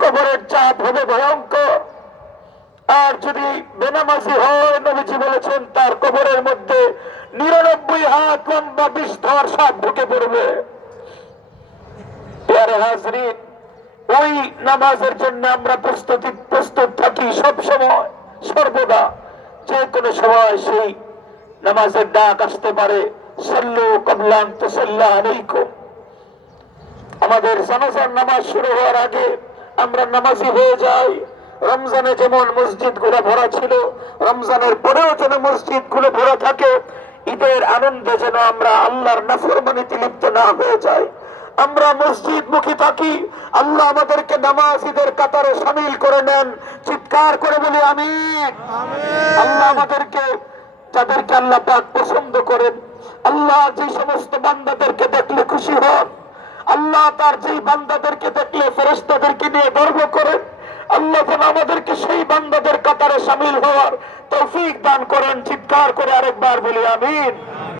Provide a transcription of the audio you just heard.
কবরের চাপ হবে ভয়ঙ্কর। আর যদি বেনামাজি হয়, নবীজি বলেছেন তার কবরের মধ্যে 99 হাত লম্বা বিষধর সাপ ঢুকে পড়বে। প্রিয় হাজরিন, ওই নামাজের জন্য আমরা প্রস্তুত থাকি সব সময়, সর্বদা। যে কোনো সময় সেই নামাজের ডাক আসতে পারে। সাল্লু ক্বাবলা আন তুসাল্লা আলাইকুম। আমাদের জানাজার নামাজ শুরু হওয়ার আগে আমরা নামাজি হয়ে যাই। রমজানে যেমন মসজিদ গুলো ভরা ছিল, রমজানের পরেও যেন মসজিদ গুলো ভরা থাকে। ঈদের আনন্দে যেন আমরা আল্লাহর নাফরমানিতে লিপ্ত না হয়ে যাই। আমরা মসজিদ মুখী থাকি। আল্লাহ আমাদেরকে নামাজীদের কাতারে শামিল করে নেন। চিৎকার করে বলি আমিন। আল্লাহ আমাদেরকে, যাদেরকে আল্লাহ পাক পছন্দ করেন, আল্লাহ যে সমস্ত বান্দাদেরকে দেখলে খুশি হন, আল্লাহ তার যেই বান্দাদেরকে দেখলে ফেরেশতাদেরকে নিয়ে গর্ব করেন, আল্লাহ যেন আমাদেরকে সেই বান্দাদের কাতারে শামিল হওয়ার তৌফিক দান করেন। চিৎকার করে আরেকবার বলি আমিন।